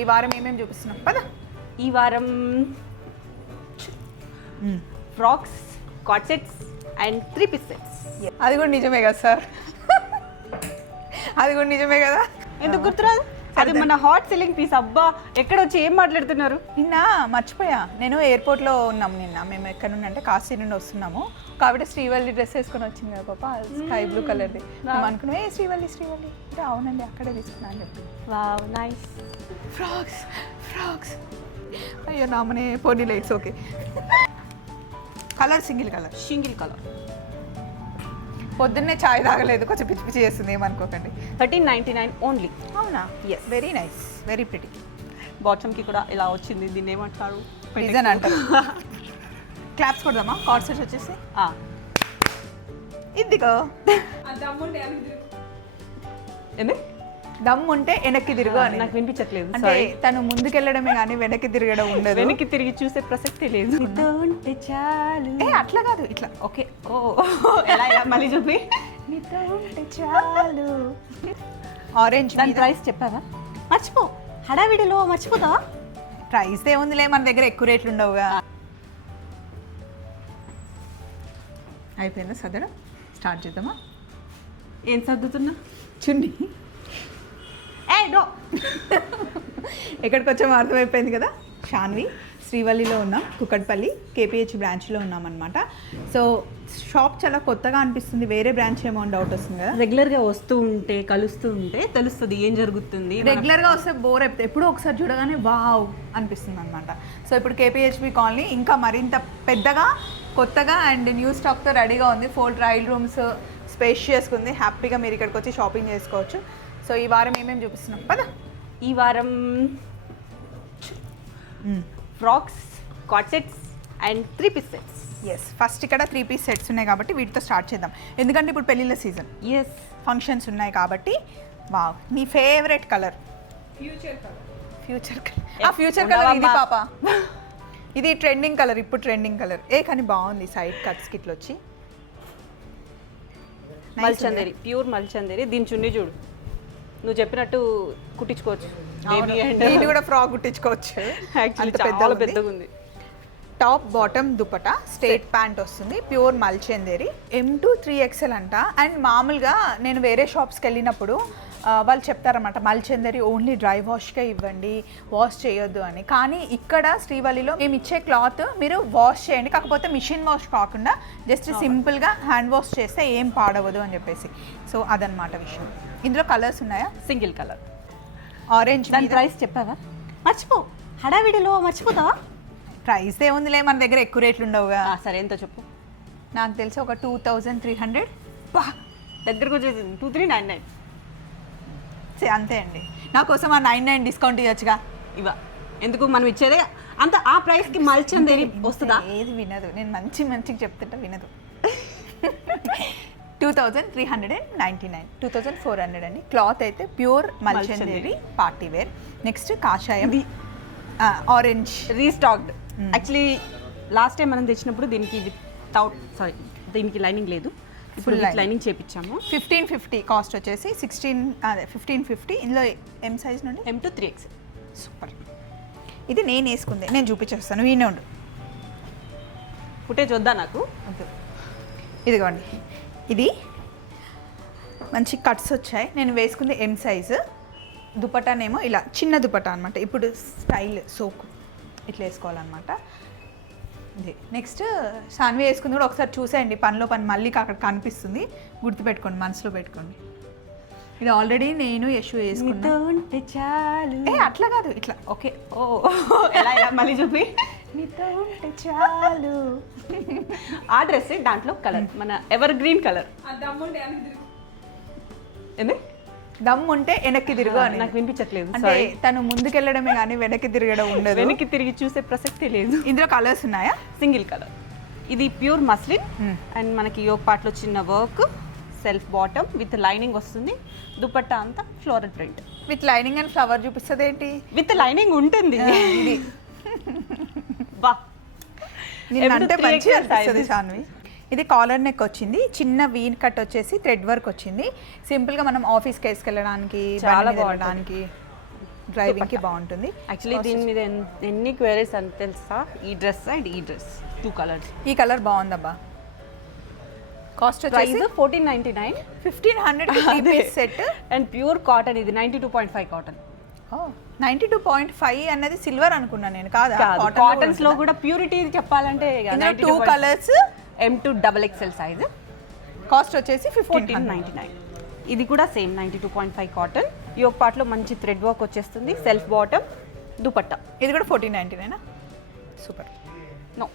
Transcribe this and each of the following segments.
ఈ వారం ఏమేమి చూపిస్తున్నాం పద. ఈ వారం frocks, cot sets and 3-piece sets. అది కూడా నిజమే కదా సార్, అది కూడా నిజమే కదా. ఎందుకు గుర్తురాదు? అది మన హాట్ సెల్లింగ్ పీస్. అబ్బా ఎక్కడ వచ్చి ఏం మాట్లాడుతున్నారు? నిన్న మర్చిపోయా, నేను ఎయిర్పోర్ట్లో ఉన్నాము. నిన్న మేము ఎక్కడ నుండి అంటే కాశీ నుండి వస్తున్నాము కాబట్టి శ్రీవల్లి డ్రెస్ వేసుకొని వచ్చింది కదా పాప, స్కై బ్లూ కలర్ది. మేము అనుకున్నాం ఏ శ్రీవల్లి శ్రీవల్లి అంటే అవునండి అక్కడే తీసుకున్నా అని చెప్పి. Wow nice. ఫ్రాక్స్ ఫ్రాక్స్ అయ్యో నామనే పోనీ lights. Okay colour single colour. పొద్దున్నే చాయ్ తాగలేదు, కొంచెం పిచ్చి పిచ్చి చేస్తుంది, ఏమనుకోకండి. 1399 ఓన్లీ. అవునా? Yes. Very nice, very pretty. బాటమ్కి కూడా ఇలా వచ్చింది. దీన్ని ఏమంటారు? డిజైన్ అంటారు. క్లాప్స్ కొడదామా? కార్డ్ సెట్స్ వచ్చేసి ఇదిగో. ఏంది? దమ్ ఉంటే వెనక్కి తిరుగు అని. నాకు వినిపించట్లేదు. అంటే తను ముందుకెళ్ళడమే కానీ వెనక్కి తిరగడం ఉండదు. వెనక్కి తిరిగి చూసే ప్రసక్తి లేదు. ఉంటే చాలు. అట్లా కాదు, ఇట్లా. ఓకే. ఓ ఎలా మళ్ళీ చూపి. నీతో ఉంటే చాలు. ఆరెంజ్. దాని ప్రైస్ చెప్పావా? మర్చిపో, హడావిడిలో మర్చిపోతావా? ప్రైస్ ఏముందిలే, మన దగ్గర ఎక్కువ రేట్లు ఉండవుగా. అయిపోయిందా సదడం? స్టార్ట్ చేద్దామా? ఏం సర్దుతున్నా? చున్నీ. నో. ఎక్కడికి వచ్చామో అర్థమైపోయింది కదా. షాన్వి శ్రీవల్లిలో ఉన్నాం, కుక్కట్పల్లి కేపీహెచ్ బ్రాంచ్లో ఉన్నామన్నమాట. సో షాప్ చాలా కొత్తగా అనిపిస్తుంది, వేరే బ్రాంచ్ ఏమో అని డౌట్ వస్తుంది కదా. రెగ్యులర్గా వస్తూ ఉంటే కలుస్తూ ఉంటే తెలుస్తుంది ఏం జరుగుతుంది. రెగ్యులర్గా వస్తే బోర్ అయిపోతుంది, ఎప్పుడో ఒకసారి చూడగానే వావ్ అనిపిస్తుంది అనమాట. సో ఇప్పుడు కేపీహెచ్బి కాలనీ ఇంకా మరింత పెద్దగా కొత్తగా అండ్ న్యూ స్టాక్తో రెడీగా ఉంది. 4 ట్రయల్ రూమ్స్, స్పేషియస్గా ఉంది. హ్యాపీగా మీరు ఇక్కడికి వచ్చి షాపింగ్ చేసుకోవచ్చు. సో ఈ వారం ఏమేమి చూపిస్తున్నాం పద. ఈ వారం frocks, cot sets and 3-piece sets. Yes, first ఇక్కడ 3-piece సెట్స్ ఉన్నాయి కాబట్టి వీటితో స్టార్ట్ చేద్దాం. ఎందుకంటే ఇప్పుడు పెళ్ళిళ్ళ సీజన్, ఎస్ ఫంక్షన్స్ ఉన్నాయి కాబట్టి. వావ్, నీ ఫేవరెట్ కలర్? ఫ్యూచర్ కలర్ ఇది పాప. ఇది ట్రెండింగ్ కలర్, ఇప్పుడు ట్రెండింగ్ కలర్. కానీ బాగుంది, సైడ్ కట్స్కి ఇట్లా వచ్చి. మల్చందేరి, ప్యూర్ మల్చందేరి. దీని చున్నీ చూడు, నువ్వు చెప్పినట్టు కుట్టించుకోవచ్చు. దీన్ని కూడా ఫ్రాక్ కుట్టించుకోవచ్చు. చాలా పెద్దగా ఉంది. Top bottom dupatta, straight pant వస్తుంది, ప్యూర్ మల్చందేరి. M2 3XL అంట. అండ్ మామూలుగా నేను వేరే షాప్స్కి వెళ్ళినప్పుడు వాళ్ళు చెప్తారన్నమాట మల్చందేరి ఓన్లీ డ్రై వాష్కే ఇవ్వండి, వాష్ చేయొద్దు అని. కానీ ఇక్కడ శ్రీవల్లిలో మేము ఇచ్చే క్లాత్ మీరు వాష్ చేయండి, కాకపోతే మిషన్ వాష్ కాకుండా జస్ట్ సింపుల్గా హ్యాండ్ వాష్ చేస్తే ఏం పాడవదు అని చెప్పేసి. సో అదనమాట విషయం. ఇందులో కలర్స్ ఉన్నాయా? Single colour. ఆరెంజ్. దాని ప్రైస్ చెప్పావా? మర్చిపో, హడావిడిలో మర్చిపోతావా? ప్రైస్ ఏముందిలే, మన దగ్గర ఎక్కువ రేట్లు ఉండవుగా. సరే ఎంతో చెప్పు. నాకు తెలిసి ఒక 2300. దగ్గరకు వచ్చేసి 2399. అంతే అండి. నా కోసం ఆ 99 డిస్కౌంట్ ఇవ్వచ్చుగా. ఇవా ఎందుకు, మనం ఇచ్చేదే అంత. ఆ ప్రైస్కి మల్చందేరి వస్తుందా? ఏది వినదు, నేను మంచిగా చెప్తుంటా వినదు. 2399, 2400 అండి. క్లాత్ అయితే ప్యూర్ మల్చందేరి పార్టీ వేర్. నెక్స్ట్ కాషాయం, orange restocked. Actually last time మనం తెచ్చినప్పుడు దీనికి దీనికి లైనింగ్ లేదు, ఇప్పుడు లైనింగ్ చేపించాము. 1550 కాస్ట్ వచ్చేసి 1550. ఇందులో M సైజ్ నుండి M2 3XL. సూపర్. ఇది నేను వేసుకుంది, నేను చూపించేస్తాను, వీనే ఉండు. ఫుటేజ్ వద్దా నాకు? ఇదిగోండి, ఇది మంచి కట్స్ వచ్చాయి. నేను వేసుకుంది M సైజు. దుపటానేమో ఇలా చిన్న దుపటా అనమాట. ఇప్పుడు స్టైల్ సోకు ఇట్లా వేసుకోవాలన్నమాట. ఇది నెక్స్ట్ సాన్వి వేసుకుంది కూడా ఒకసారి చూసేయండి, పనిలో పని మళ్ళీ అక్కడ కనిపిస్తుంది, గుర్తుపెట్టుకోండి, మనసులో పెట్టుకోండి. ఇది ఆల్రెడీ నేను యశు వేసుకున్నా. అట్లా కాదు, ఇట్లా. ఓకే. ఓ ఎలా మళ్ళీ చూపి. నీతో ఉంటే చాలు. ఆ డ్రెస్ దాంట్లో కలర్ మన ఎవర్ గ్రీన్ కలర్. ఏంది? దమ్ ఉంటే వెనక్కి తిరుగు అని. నాకు వినిపించట్లేదు. అంటే తను ముందుకెళ్ళడమే కానీ వెనక్కి తిరగడం ఉండదు. వెనక్కి తిరిగి చూసే ప్రసక్తి లేదు. ఇందులో కలర్స్ ఉన్నాయా? Single colour. ఇది ప్యూర్ మస్లిన్ అండ్ మనకి యోగ్ పార్ట్లో చిన్న work, self bottom with lining వస్తుంది. దుపట్టా అంతా floral print with lining and flower చూపిస్తుంది ఏంటి? విత్ లైనింగ్ ఉంటుంది. బా, అంటే మంచిగా అనిపిస్తుంది సాన్వి. ఇది కాలర్ నెక్ వచ్చింది, చిన్న వీన్ కట్ వచ్చేసి థ్రెడ్ వర్క్ వచ్చింది. సింపుల్గా మనం ఆఫీస్కి వేసుకెళ్ళడానికి, చాలా బాగుండడానికి. డ్రైవింగ్కి బాగుంటుంది. యాక్చువల్లీ దీని మీద ఎన్ని క్వైరీస్ అని తెలుసా, ఈ డ్రెస్ అండ్ ఈ డ్రెస్ 2 కలర్స్. ఈ కలర్ బాగుందబ్బా. కాస్ట్ ప్రైస్ వచ్చేసి 1499 1500 సెట్ అండ్ ప్యూర్ కాటన్. ఇది 92.5 కాటన్. 92.5 అన్నది సిల్వర్ అనుకున్నాను నేను. కాదా? కాటన్స్ లో కూడా ప్యూరిటీ చెప్పాలంటే 2 colours M2 XXL size. Cost వచ్చేసి 1499. ఇది కూడా సేమ్ 92.5 కాటన్. యోగ్ పార్ట్ లో మంచి థ్రెడ్ వర్క్ వచ్చేస్తుంది. Self bottom, dupatta. ఇది కూడా 1499. సూపర్. నో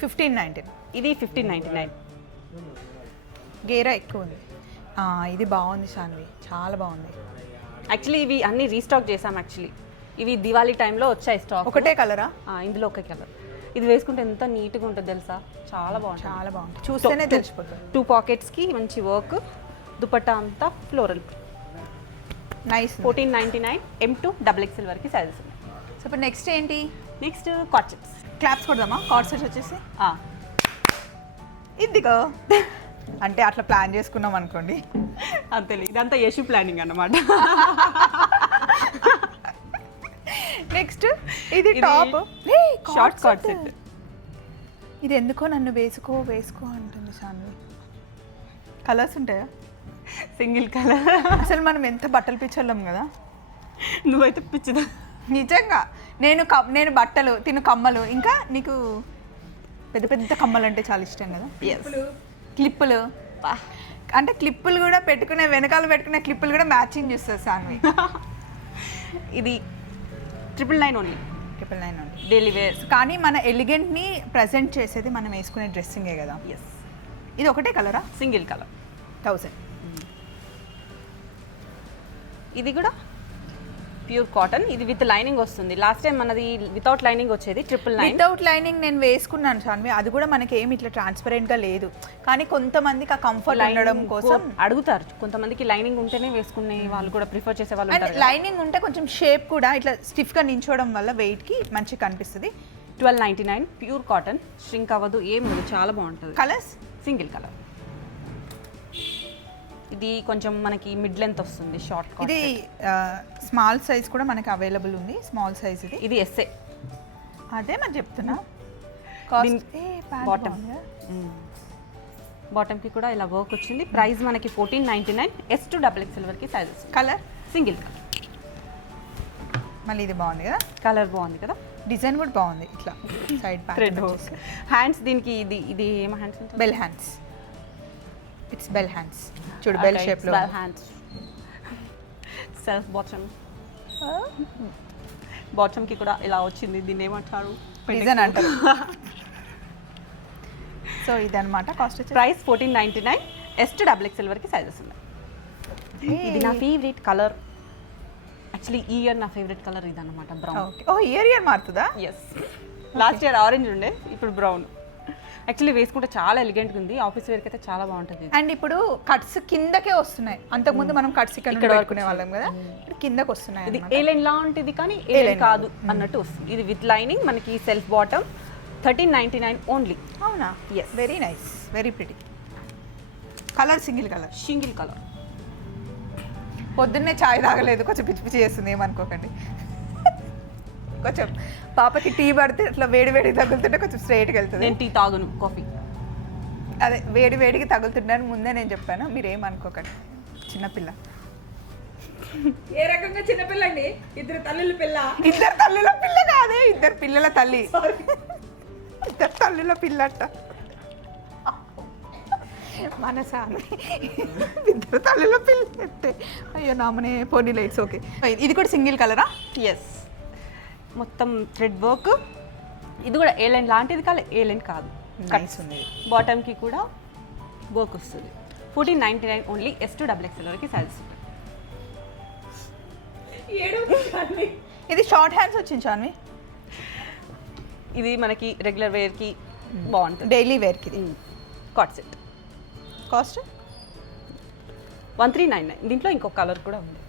1599. ఇది 1599. గేరా ఎక్కువ ఉంది. ఇది బాగుంది శాన్వి, చాలా బాగుంది. యాక్చువల్లీ ఇవి అన్ని రీస్టాక్ చేసాం. యాక్చువల్లీ ఇవి దివాళీ టైంలో వచ్చాయి స్టాక్. ఒకటే కలరా? ఇందులో ఒకే కలర్. ఇది వేసుకుంటే ఎంత నీట్గా ఉంటుంది తెలుసా, చాలా బాగుంటుంది. చాలా బాగుంది, చూస్తేనే తెలిసిపోతుంది. 2 పాకెట్స్కి మంచి వర్క్, దుపట్టా అంతా ఫ్లోరల్. నైస్. 1499 M2 XXL వరకు సైజెస్ ఉన్నాయి. సో ఇప్పుడు నెక్స్ట్ ఏంటి? Next co-ord sets. క్లాప్స్ కొడదామా? కార్డ్ సెట్స్ వచ్చేసి ఇదిగో. అంటే అట్లా ప్లాన్ చేసుకున్నాం అనుకోండి. అంతే, ఇదంతా యశు ప్లానింగ్ అన్నమాట. నెక్స్ట్ ఇది టాప్ షార్ట్ కార్డ్ సెట్. ఇది ఎందుకో నన్ను వేసుకో అంటుంది శాన్వి. కలర్స్ ఉంటాయా? Single colour. అసలు మనం ఎంత బట్టలు పిచ్చోళ్ళం కదా. నువ్వైతే పిచ్చిదా నిజంగా. నేను బట్టలు, తిను కమ్మలు, ఇంకా నీకు పెద్ద పెద్ద కమ్మలు అంటే చాలా ఇష్టం కదా. క్లిప్పులు, అంటే క్లిప్పులు కూడా పెట్టుకునే, వెనకాల పెట్టుకునే క్లిప్పులు కూడా మ్యాచింగ్ చూస్తుంది శాన్వి. ఇది 999 ఓన్లీ. 999 only daily wear. కానీ మన ఎలిగెంట్ని ప్రజెంట్ చేసేది మనం వేసుకునే డ్రెస్సింగే కదా. ఎస్. ఇది ఒకటే కలరా? Single colour. 1000. ఇది కూడా ప్యూర్ కాటన్. ఇది విత్ లైనింగ్ వస్తుంది. లాస్ట్ టైం మనది వితౌట్ లైనింగ్ వచ్చేది 999. వితౌట్ లైనింగ్ నేను వేసుకున్నాను శాన్వి. అది కూడా మనకి ఏమి ఇట్లా ట్రాన్స్పరెంట్గా లేదు. కానీ కొంతమందికి ఆ కంఫర్ట్ ఉండడం కోసం అడుగుతారు. కొంతమందికి లైనింగ్ ఉంటేనే వేసుకునే వాళ్ళు కూడా ప్రిఫర్ చేసే వాళ్ళు ఉంటారు. లైనింగ్ ఉంటే కొంచెం షేప్ కూడా ఇట్లా స్టిఫ్గా నించోవడం వల్ల వెయిట్కి మంచిగా కనిపిస్తుంది. 1299 ప్యూర్ కాటన్. ష్రింక్ అవ్వదు, ఏం లేదు, చాలా బాగుంటుంది. Colours single colour. ఇది కొంచెం మనకి మిడ్ లెంత్ వస్తుంది, షార్ట్. ఇది స్మాల్ సైజ్ కూడా మనకి అవైలబుల్ ఉంది. స్మాల్ సైజ్ ఇది ఎస్ఏ. అదే మరి చెప్తున్నా. బాటమ్కి కూడా ఇలా వర్క్ వచ్చింది. ప్రైస్ మనకి 1499. S2 XXL వరకు సైజెస్. Colour single colour. మళ్ళీ ఇది బాగుంది కదా, కలర్ బాగుంది కదా, డిజైన్ కూడా బాగుంది. ఇట్లా సైడ్ థ్రెడ్ వర్క్. హ్యాండ్స్ దీనికి ఇది ఏం హ్యాండ్స్ ఉంటుంది? Bell hands. It's bell hands. చూడు బెల్ షేప్ లో. Bell hands. సెల్ఫ్ బాటమ్ కి కూడా ఇలా వచ్చింది. దీన్ని ఏమంటారు? డిజైన్ అంటారు. సో ఇదన్నమాట. కాస్ట్ వచ్చి ప్రైస్ 1499. S2 XXL వరకు సైజెస్ ఉన్నాయి. ఇది నా ఫేవరెట్ కలర్. యాక్చువల్లీ ఈ ఇయర్ నా ఫేవరెట్ కలర్ ఇది అన్నమాట, బ్రౌన్. ఓ ఇయర్ మారుతుందా? ఎస్. లాస్ట్ ఇయర్ ఆరెంజ్ ఉండే, ఇప్పుడు బ్రౌన్. యాక్చువల్లీ వేసుకుంటే చాలా ఎలిగెంట్గా ఉంది. ఆఫీస్ వేర్కి అయితే చాలా బాగుంటుంది. అండ్ ఇప్పుడు కట్స్ కిందకే వస్తున్నాయి. అంతకుముందు మనం కట్స్ ఇక్కడ వరకునే వాళ్ళం కదా, ఇప్పుడు కిందకి వస్తున్నాయి. ఇది ఏలైన్ లాంటిది కానీ ఏలైన్ కాదు అన్నట్టు వస్తుంది. ఇది విత్ లైనింగ్, మనకి సెల్ఫ్ బాటమ్. 1399 ఓన్లీ. అవునా? Yes. Very nice, very pretty. Colour single colour. పొద్దున్నే చాయ్ తాగలేదు, కొంచెం పిచ్చి పిచ్చి చేస్తుంది, ఏమనుకోకండి. కొంచెం పాపకి టీ పడితే అట్లా వేడి తగులుతుంటే కొంచెం స్ట్రైట్గా వెళ్తుంది. నేను టీ తాగను, కాఫీ. అదే వేడికి తగులుతుంటాను ముందే నేను చెప్పాను, మీరు ఏమనుకోకండి. చిన్నపిల్ల. ఏ రకంగా చిన్నపిల్ల అండి? ఇద్దరు తల్లుల పిల్ల కాదే, ఇద్దరు పిల్లల తల్లి. ఇద్దరు తల్లుల పిల్లట మనసామి. ఇద్దరు తల్లుల పిల్ల. అయ్యో నామనే పోనీ లైట్స్. ఓకే, ఇది కూడా సింగిల్ కలరా? ఎస్. మొత్తం థ్రెడ్ వర్క్. ఇది కూడా ఏ లైన్ లాంటిది కాదు, ఏ లైన్ కాదు. నైస్ ఉంది. బాటమ్కి కూడా వర్క్ వస్తుంది. 1499 ఓన్లీ. S2 XXL వరకు సైజెస్. ఇది షార్ట్ హ్యాండ్స్ వచ్చింది చాన్వి. ఇది మనకి రెగ్యులర్ వేర్కి బాగుంటుంది, డైలీ వేర్కి. ఇది కాట్ సెట్. కాస్ట్ 1399. దీంట్లో ఇంకొక కలర్ కూడా ఉంది.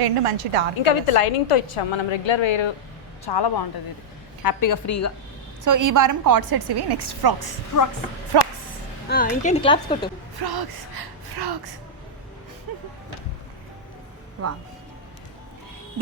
రెండు మంచి డార్క్, ఇంకా విత్ లైనింగ్తో ఇచ్చాం మనం. రెగ్యులర్ వేర్ చాలా బాగుంటుంది ఇది, హ్యాపీగా ఫ్రీగా. సో ఈ వారం కార్డ్ సెట్స్ ఇవి. Next frocks. ఇంకేంటి? క్లాప్స్ కొట్టు. ఫ్రాక్స్. వా,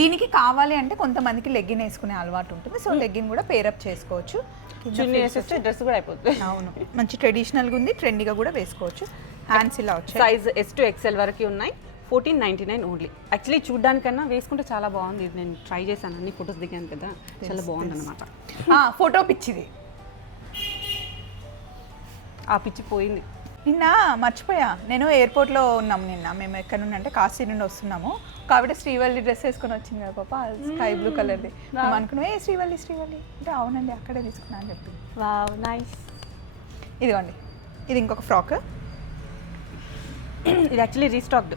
దీనికి కావాలి అంటే కొంతమందికి లెగ్గిన్ వేసుకునే అలవాటు ఉంటుంది, సో లెగ్గిన్ కూడా పేరప్ చేసుకోవచ్చు. కింద చున్నీ frills వేసేస్తే డ్రెస్ కూడా అయిపోతుంది. అవును, మంచి ట్రెడిషనల్గా ఉంది, ట్రెండీగా కూడా వేసుకోవచ్చు. హ్యాండ్స్ ఇలా వచ్చాయి. సైజ్ S to XL వరకు ఉన్నాయి. 1499 ఓన్లీ. యాక్చువల్లీ చూడడానికన్నా వేసుకుంటే చాలా బాగుంది. ఇది నేను ట్రై చేశాను, అన్ని ఫొటోస్ దిగాను కదా, చాలా బాగుంది అనమాట. ఫోటో పిచ్చిది. ఆ పిచ్చి పోయింది. నిన్న మర్చిపోయా, నేను ఎయిర్పోర్ట్లో ఉన్నాము నిన్న. మేము ఎక్కడ నుండి అంటే కాశీ నుండి వస్తున్నాము. కాబట్టి శ్రీవల్లి డ్రెస్ వేసుకొని వచ్చింది కదా పాప, స్కై బ్లూ కలర్ది. మేము అనుకున్నాం ఏ శ్రీవల్లి అంటే అవునండి అక్కడే తీసుకున్నా అని చెప్పి. Wow nice. ఇదిగోండి, ఇది ఇంకొక ఫ్రాక్. ఇది యాక్చువల్లీ రీస్టాక్డ్.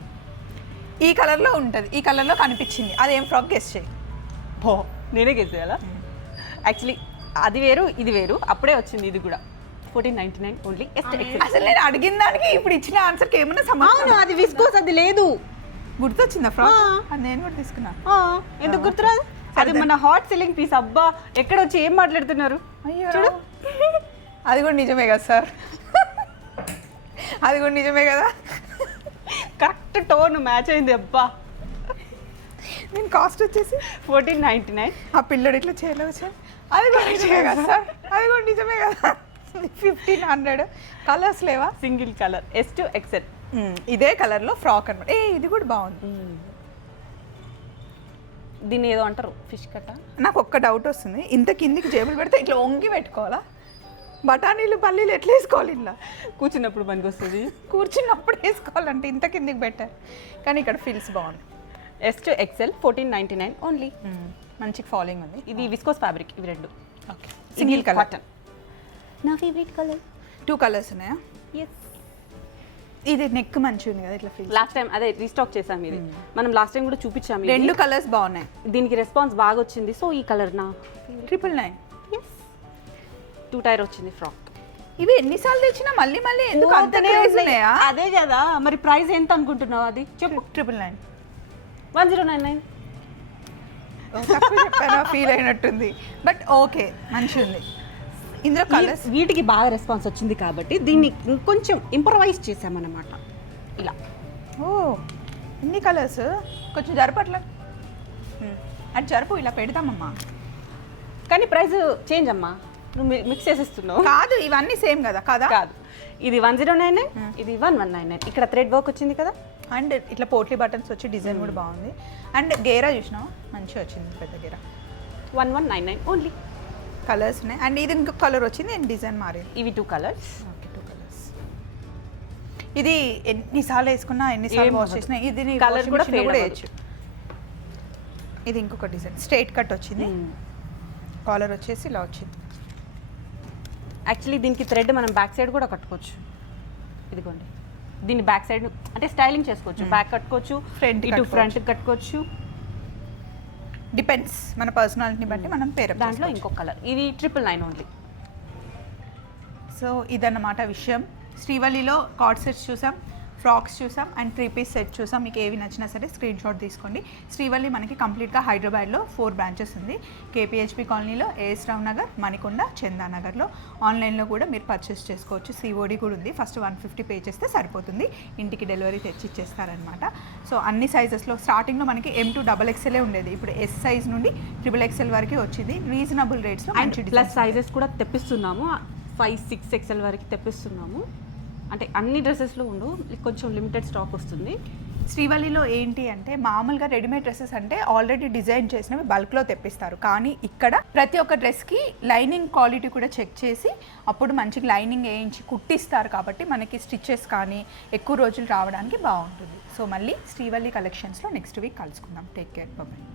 ఈ కలర్లో ఉంటుంది, ఈ కలర్లో కనిపించింది. అదేం ఫ్రాక్ గెస్ చేయి. నేనే గెసేయాలా? యాక్చువల్లీ అది వేరు ఇది వేరు, అప్పుడే వచ్చింది ఇది కూడా. 1499 ఓన్లీ. అసలు నేను అడిగిన దానికి ఇప్పుడు ఇచ్చిన ఆన్సర్కి ఏమన్నా అవును, సమాధానం అది విస్కోస్, అది లేదు. గుర్తొచ్చిందా ఫ్రాక్? అది నేను కూడా తీసుకున్నా. ఎందుకు గుర్తురాదు? అది మన హాట్ సెల్లింగ్ పీస్. అబ్బా, ఎక్కడ వచ్చి ఏం మాట్లాడుతున్నారు? అయ్యో చూడు. అది కూడా నిజమే కదా సార్, అది కూడా నిజమే కదా. కరెక్ట్ టోన్ మ్యాచ్ అయింది. అబ్బా, నేను కాస్ట్ వచ్చేసి 1499. ఆ పిల్లడు ఇట్లా చేయలేవు. అది కూడా నిజమే కదా సార్, అది కూడా నిజమే కదా. 1500. కలర్స్ లేవా? Single colour S to XL. ఇదే కలర్లో ఫ్రాక్ అనమాట. ఇది కూడా బాగుంది. దీన్ని ఏదో అంటారు, ఫిష్ కట్ట. నాకు ఒక్క డౌట్ వస్తుంది, ఇంత కిందికి జేబులు పెడితే ఇట్లా వంగి పెట్టుకోవాలా? బఠానీలు పల్లీలు ఎట్లా వేసుకోవాలి? ఇలా కూర్చున్నప్పుడు పనికి వస్తుంది, కూర్చున్నప్పుడు వేసుకోవాలంటే ఇంత కిందికి పెట్టారు. కానీ ఇక్కడ ఫీల్స్ బాగుంది. S to XL 1499 only. మంచి ఫాలోయింగ్ ఉంది. ఇది విస్కోస్ ఫ్యాబ్రిక్, ఇవి రెండు. Okay, single colour. కాటన్, నా ఫేవరెట్ కలర్. 2 కలర్స్ ఉన్నాయా? ఎస్. ఇది నెక్ మంచిగా ఉంది కదా, ఇట్లా ఫీల్. లాస్ట్ టైం అదే రీస్టాక్ చేసాం ఇది. మనం లాస్ట్ టైం కూడా చూపించాము ఇది. 2 కలర్స్ బాగున్నాయి. దీనికి రెస్పాన్స్ బాగా వచ్చింది, సో ఈ కలర్ నా 999. ఎస్. 2 టైర్ వచ్చింది ఫ్రాక్. ఇవి ఎన్నిసార్లు తెచ్చినా మళ్ళీ మళ్ళీ ఎందుకు అంత క్రేజ్ ఉన్నాయా? అదే కదా మరి. ప్రైస్ ఎంత అనుకుంటున్నావు? అది చెప్పు. 999. 1099. తక్కువ చెప్పాను, ఫీల్ అయినట్టుంది. బట్ ఓకే, మంచిగా ఉంది. ఇందులో కలర్స్ వీటికి బాగా రెస్పాన్స్ వచ్చింది కాబట్టి దీన్ని ఇంకొంచెం ఇంప్రవైజ్ చేసామన్నమాట. ఇలా ఓ ఇన్ని కలర్స్, కొంచెం జరపట్ల. అది జరుపు, ఇలా పెడతామమ్మా. కానీ ప్రైస్ చేంజ్ అమ్మా, నువ్వు మిక్స్ చేసేస్తున్నావు. కాదు, ఇవన్నీ సేమ్ కదా కదా. కాదు, ఇది 1099, ఇది 1199. ఇక్కడ థ్రెడ్ వర్క్ వచ్చింది కదా, అండ్ ఇట్లా పోట్లీ బటన్స్ వచ్చి డిజైన్ కూడా బాగుంది. అండ్ గేరా చూసినావా, మంచిగా వచ్చింది, పెద్ద గేరా. 1199 ఓన్లీ. కలర్స్ ఉన్నాయి. అండ్ ఇది ఇంకొక కలర్ వచ్చింది, అండ్ డిజైన్ మారింది. ఇవి 2 కలర్స్. Okay, 2 colours. ఇది ఎన్నిసార్లు వేసుకున్నా, ఎన్నిసార్లు ఏం వాష్ అవ్వదు. చేసినా ఇది Colour కూడా fade అవ్వదు. వేయచ్చు. ఇది ఇంకొక డిజైన్, స్ట్రైట్ కట్ వచ్చింది. కాలర్ వచ్చేసి ఇలా వచ్చింది. యాక్చువల్లీ దీనికి థ్రెడ్ మనం బ్యాక్ సైడ్ కూడా కట్టుకోవచ్చు. ఇదిగోండి, దీన్ని బ్యాక్ సైడ్ అంటే స్టైలింగ్ చేసుకోవచ్చు. బ్యాక్ కట్టుకోవచ్చు, Front ఇటు ఫ్రంట్ కట్టుకోవచ్చు. డిపెండ్స్ మన పర్సనాలిటీని బట్టి మనం పేరు. దాంట్లో ఇంకొక కలర్, ఇది 999 ఓన్లీ. సో ఇదన్నమాట విషయం. శ్రీవల్లిలో కార్డ్ సెట్స్ చూసాం, ఫ్రాక్స్ చూసాం, అండ్ 3 పీస్ సెట్ చూసాం. మీకు ఏవి నచ్చినా సరే స్క్రీన్ షాట్ తీసుకోండి. శ్రీవల్లి మనకి కంప్లీట్గా హైదరాబాద్లో 4 బ్రాంచెస్ ఉంది. కేపీహెచ్పి కాలనీలో, ఏఎస్ రావు నగర్, మణికొండ, చందానగర్లో. ఆన్లైన్లో కూడా మీరు పర్చేస్ చేసుకోవచ్చు. సిఓడి కూడా ఉంది. ఫస్ట్ 150 పే చేస్తే సరిపోతుంది, ఇంటికి డెలివరీ తెచ్చి ఇచ్చేస్తారనమాట. సో అన్ని సైజెస్లో స్టార్టింగ్లో మనకి M2 XXL ఉండేది, ఇప్పుడు S సైజ్ నుండి XXL వరకు వచ్చింది. రీజనబుల్ రేట్స్లో మంచి ప్లస్ సైజెస్ కూడా తెప్పిస్తున్నాము. 5, 6 XL వరకు తెప్పిస్తున్నాము. అంటే అన్ని డ్రెస్సెస్లో ఉండు, కొంచెం లిమిటెడ్ స్టాక్ వస్తుంది. శ్రీవల్లిలో ఏంటి అంటే మామూలుగా రెడీమేడ్ డ్రెస్సెస్ అంటే ఆల్రెడీ డిజైన్ చేసినవి బల్క్లో తెప్పిస్తారు. కానీ ఇక్కడ ప్రతి ఒక్క డ్రెస్కి లైనింగ్ క్వాలిటీ కూడా చెక్ చేసి అప్పుడు మంచిగా లైనింగ్ వేయించి కుట్టిస్తారు. కాబట్టి మనకి స్టిచెస్ కానీ ఎక్కువ రోజులు రావడానికి బాగుంటుంది. సో మళ్ళీ శ్రీవల్లి కలెక్షన్స్లో నెక్స్ట్ వీక్ కలుసుకుందాం. Take care, bye.